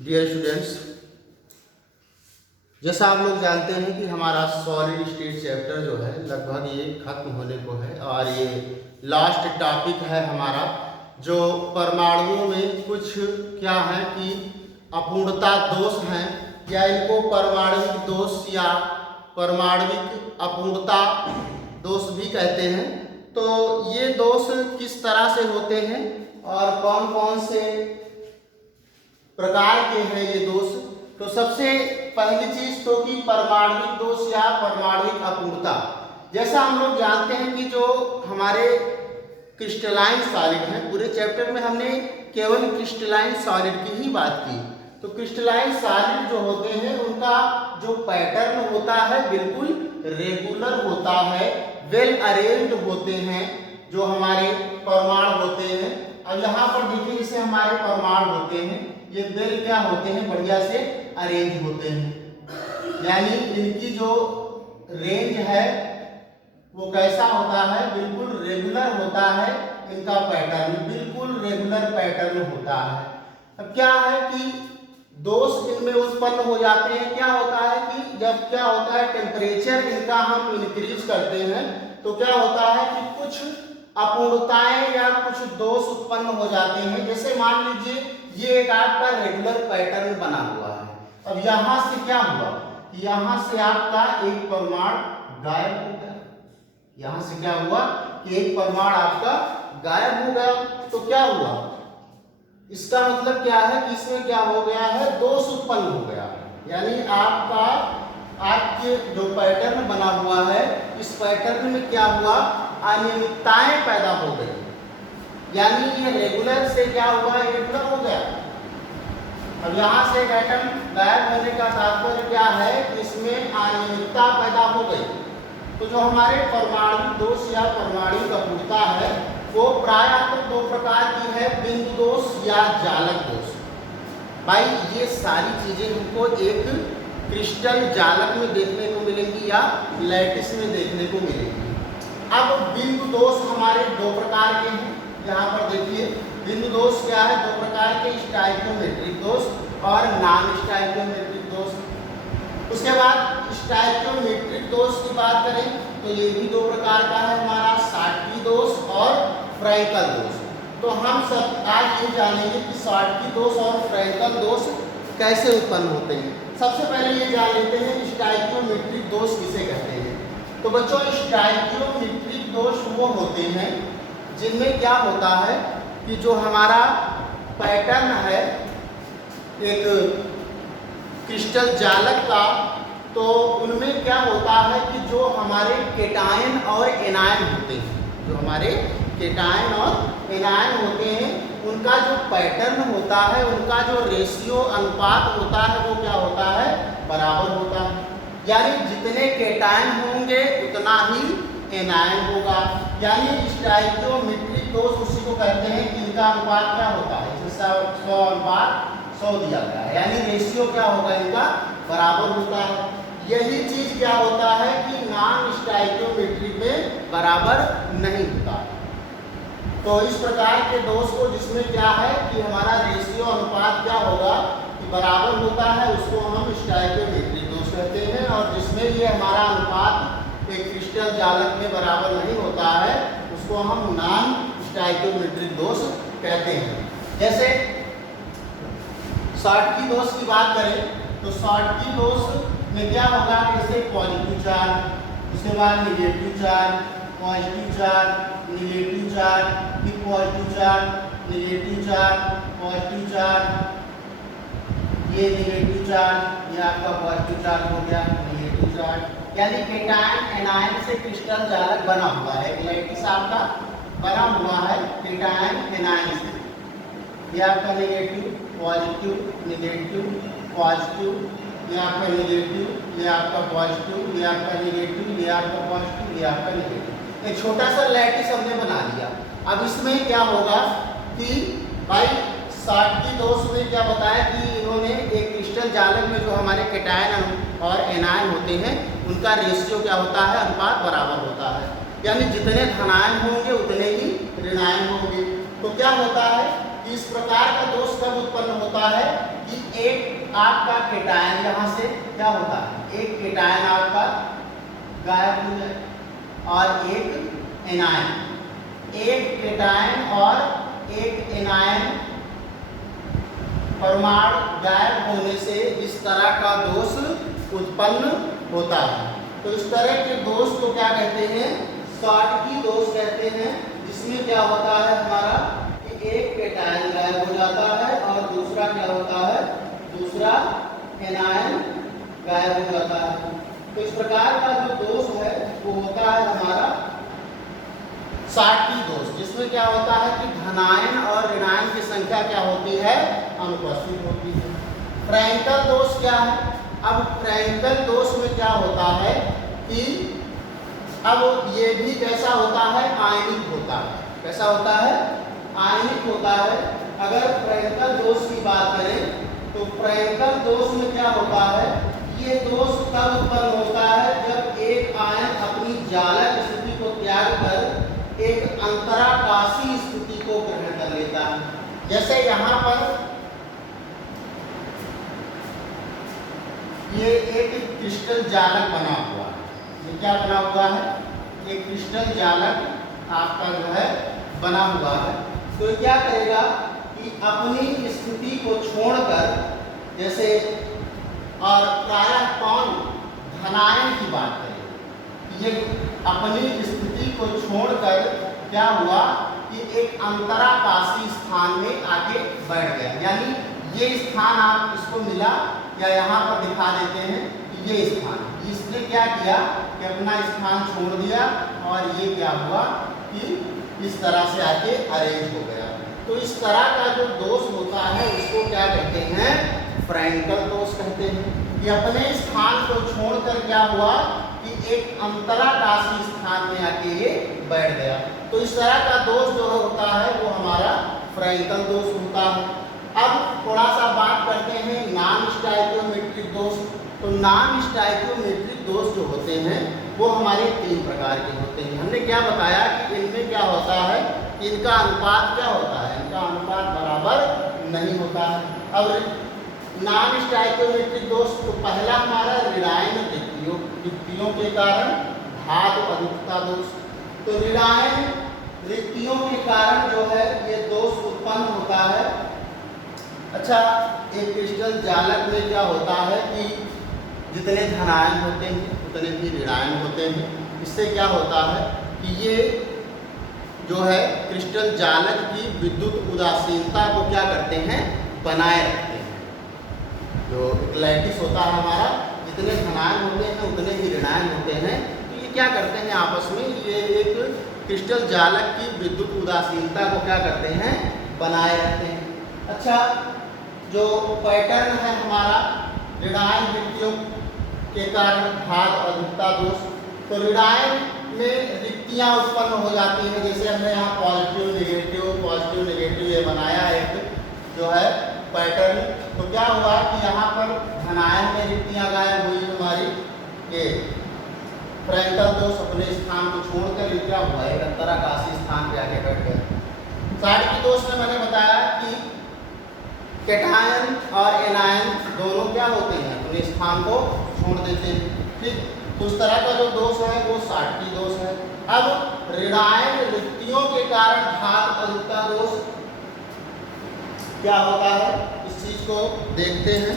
Dear students, जैसा आप लोग जानते हैं कि हमारा सॉलिड स्टेट चैप्टर जो है लगभग ये खत्म होने को है और ये लास्ट टॉपिक है हमारा। जो परमाणुओं में कुछ क्या है कि अपूर्णता दोष हैं, या इनको परमाणविक दोष या परमाणविक अपूर्णता दोष भी कहते हैं। तो ये दोष किस तरह से होते हैं और कौन कौन से प्रकार के हैं ये दोष। तो सबसे पहली चीज तो कि परमाणविक दोष या परमाणविक अपूर्णता। जैसा हम लोग जानते हैं कि जो हमारे क्रिस्टलाइन सॉलिड है, पूरे चैप्टर में हमने केवल क्रिस्टलाइन सॉलिड की ही बात की। तो क्रिस्टलाइन सॉलिड जो होते हैं उनका जो पैटर्न होता है बिल्कुल रेगुलर होता है, वेल अरेंज्ड होते हैं जो हमारे परमाणु होते हैं। अब यहाँ पर देखिए जैसे हमारे परमाणु होते हैं ये वेल क्या होते हैं, बढ़िया से अरेंज होते हैं, यानी इनकी जो रेंज है वो कैसा होता है, बिल्कुल रेगुलर होता है। इनका पैटर्न बिल्कुल रेगुलर पैटर्न होता है। अब क्या है कि दोष इनमें उत्पन्न हो जाते हैं। क्या होता है कि जब क्या होता है टेम्परेचर इनका हम इंक्रीज करते हैं तो क्या होता है कि कुछ अपूर्णताएं या कुछ दोष उत्पन्न हो जाते हैं। जैसे मान लीजिए ये एक आपका रेगुलर पैटर्न बना हुआ है। अब यहां से क्या हुआ, यहां से आपका एक परमाणु गायब हो गया। यहां से क्या हुआ कि एक परमाणु आपका गायब हो गया। तो क्या हुआ, इसका मतलब क्या है कि इसमें क्या हो गया है, दोष उत्पन्न हो गया। यानी आपके जो पैटर्न बना हुआ है इस पैटर्न में क्या हुआ, अनियमितताएं पैदा हो गई। यानी ये रेगुलर से क्या हुआ, इरेगुलर हो गया। अब यहाँ से एक एटम गायब होने का तात्पर्य क्या है कि इसमें अनियमितता पैदा हो गई। तो जो हमारे परमाणु दोष या परमाणु अपूर्णता है वो प्रायः तो दो प्रकार की है, बिंदु दोष या जालक दोष। भाई ये सारी चीजें हमको एक क्रिस्टल जालक में देखने को मिलेंगी या लैटिस में देखने को मिलेंगी। अब बिंदु दोष हमारे दो प्रकार के हैं। यहाँ पर देखिए बिंदु दोष क्या है, दो प्रकार के, स्टाइकियोमेट्रिक दोष और नॉन स्टाइकियोमेट्रिक दोष। उसके बाद स्टाइकियोमेट्रिक दोष की बात करें तो ये भी दो प्रकार का है हमारा, शॉटकी दोष और फ्रैंकल दोष। तो हम सब आज ये जानेंगे कि शॉटकी दोष और फ्रैंकल दोष कैसे उत्पन्न होते हैं। सबसे पहले ये जान लेते हैं स्टाइकियोमेट्रिक दोष किसे कहते हैं। तो बच्चों स्टाइकियोमेट्रिक दोष वो होते हैं जिनमें क्या होता है कि जो हमारा पैटर्न है एक क्रिस्टल जालक का, तो उनमें क्या होता है कि जो हमारे केटायन और एनायन होते हैं, जो हमारे केटायन और एनायन होते हैं उनका जो पैटर्न होता है, उनका जो रेशियो अनुपात होता है वो क्या होता है, बराबर होता है। यानी जितने केटायन होंगे उतना ही एनायन होगा। यानी स्टाइकियोमेट्रिक दोष उसी को कहते हैं कि इनका अनुपात क्या होता है, जैसे 100 अनुपात 100 दिया गया है, यानी रेशियो क्या होगा, इनका बराबर होता है। यही चीज क्या होता है कि नॉन स्टाइकियोमेट्रिक में बराबर नहीं होता। तो इस प्रकार के दोष को जिसमें क्या है कि हमारा रेशियो अनुपात क्या होगा कि बराबर होता है उसको हम स्टाइकियोमेट्रिक दोष कहते हैं। और जिसमें ये हमारा अनुपात एक क्रिस्टल जालक में बराबर नहीं होता है उसको हम नॉन स्टाइकियोमेट्रिक दोष कहते हैं। जैसे शॉटकी दोष की बात करें तो शॉटकी दोष में क्या होगा, जैसे पॉजिटिव चार्ज, उसके बाद negative charge, positive charge, negative charge, फिर positive charge, negative charge, positive charge, ये निगेटिव चार्ज, ये आपका पॉजिटिव चार्ज हो गया, निगेटिव चार्ज। यानी केटायन एनायन से क्रिस्टल जालक बना हुआ है, लैटिस आपका बना हुआ है केटायन एनायन से। ये आपका नेगेटिव पॉजिटिव नेगेटिव पॉजिटिव, ये आपका नेगेटिव, ये आपका पॉजिटिव, ये आपका नेगेटिव, ये आपका पॉजिटिव, ये आपका नेगेटिव। एक छोटा सा लैटिस हमने बना लिया। अब इसमें क्या होगा कि भाई शॉटकी दोष में क्या बताया कि इन्होंने एक क्रिस्टल जालक में जो हमारे केटायन और एनायन होते हैं उनका रेशियो क्या होता है, अनुपात बराबर होता है। यानी जितने धनायन होंगे उतने ही ऋणायन होंगे। तो क्या होता है कि इस प्रकार का दोष कब उत्पन्न होता है कि एक आपका केटायन यहाँ से क्या होता है, एक केटायन आपका गायब हो जाए और एक एनायन, एक केटायन और एक एनायन परमाणु गायब होने से इस तरह का दोष उत्पन्न होता है। तो इस तरह के दोष को क्या कहते हैं, शॉटकी दोष कहते हैं, जिसमें क्या होता है हमारा कि एक केटायन गायब हो जाता है और दूसरा क्या होता है, दूसरा एनायन गायब हो जाता है। तो इस प्रकार का जो दोष है वो होता है हमारा शॉटकी दोष, जिसमें क्या होता है कि धनायन और ऋणायन की संख्या क्या होती है, अनुपस्थित होती है। फ्रैंकल दोष क्या है, अब फ्रैंकल दोष में क्या होता है कि अब ये भी कैसा होता है, आयनिक होता है। कैसा होता है, आयनिक होता है। अगर फ्रैंकल दोष की बात करें तो फ्रैंकल दोष में क्या होता है, ये दोष तब उत्पन्न होता है जब एक आयन अपनी जालक स्थिति को त्याग कर एक अंतराकाशी स्थिति को ग्रहण कर लेता है। जैसे यहाँ पर ये एक क्रिस्टल जालक बना हुआ है, ये क्या बना हुआ है, एक क्रिस्टल जालक आपका जो है बना हुआ है। तो क्या करेगा कि अपनी स्थिति को छोड़कर, जैसे और प्रायः कौन धनायन की बात करें, ये अपनी स्थिति को छोड़कर क्या हुआ कि एक अंतराकाशी स्थान में आके बैठ गया। यानी ये स्थान आप इसको मिला या यहाँ पर दिखा देते हैं कि ये स्थान, इसने क्या किया कि अपना स्थान छोड़ दिया और ये क्या हुआ कि इस तरह से आके अरेंज हो गया। तो इस तरह का जो दोष होता है उसको क्या कहते हैं, फ्रैंकल दोष कहते हैं। कि अपने स्थान को छोड़कर क्या हुआ कि एक अंतराकाशी स्थान में आके ये बैठ गया। तो इस तरह का दोष जो होता है वो हमारा फ्रैंकल दोष होता है। अब थोड़ा सा बात करते हैं नॉन स्टाइकियोमेट्रिक दोष। तो नॉन स्टाइकियोमेट्रिक दोष जो होते हैं वो हमारे 3 प्रकार के होते हैं। हमने क्या बताया कि इनमें क्या होता है, इनका अनुपात क्या होता है, इनका अनुपात बराबर नहीं होता है। अब नॉन स्टाइकियोमेट्रिक दोष, तो पहला हमारा ऋणायन रिक्तियों के कारण धातु अधिकता दोष। तो ऋणायन रिक्तियों के कारण जो है ये दोष उत्पन्न होता है। अच्छा, एक क्रिस्टल जालक में क्या होता है कि जितने धनायन होते हैं उतने ही ऋणायन होते हैं। इससे क्या होता है कि ये जो है क्रिस्टल जालक की विद्युत उदासीनता को क्या करते हैं, बनाए रखते हैं। जो लैटिस होता है हमारा, जितने धनायन होते हैं उतने ही ऋणायन होते हैं। तो ये क्या करते हैं आपस में, ये एक क्रिस्टल जालक की विद्युत उदासीनता को क्या करते हैं, बनाए रखते हैं। अच्छा, जो पैटर्न है हमारा ऋणायन रिक्तियों के कारण भाग अधिकता दोष। तो ऋणायन में रिक्तियाँ उत्पन्न हो जाती हैं। जैसे हमने यहाँ पॉजिटिव नेगेटिव ये बनाया एक जो है पैटर्न। तो क्या हुआ कि यहाँ पर धनायन में रिक्तियाँ गायब हुई हमारी, ये फ्रैंकल दोष अपने स्थान को छोड़कर क्या हुआ, एक अंतराकाशी स्थान पे आके बैठ गए। शॉटकी दोष में मैंने बताया कि केटायन और एनायन दोनों क्या होते हैं, अपने स्थान को छोड़ देते हैं। ठीक, तो उस तरह का जो दोष है वो शॉटकी दोष है। अब ऋणायन रिक्तियों के कारण धातु अधिकता दोष क्या होता है, इस चीज को देखते हैं।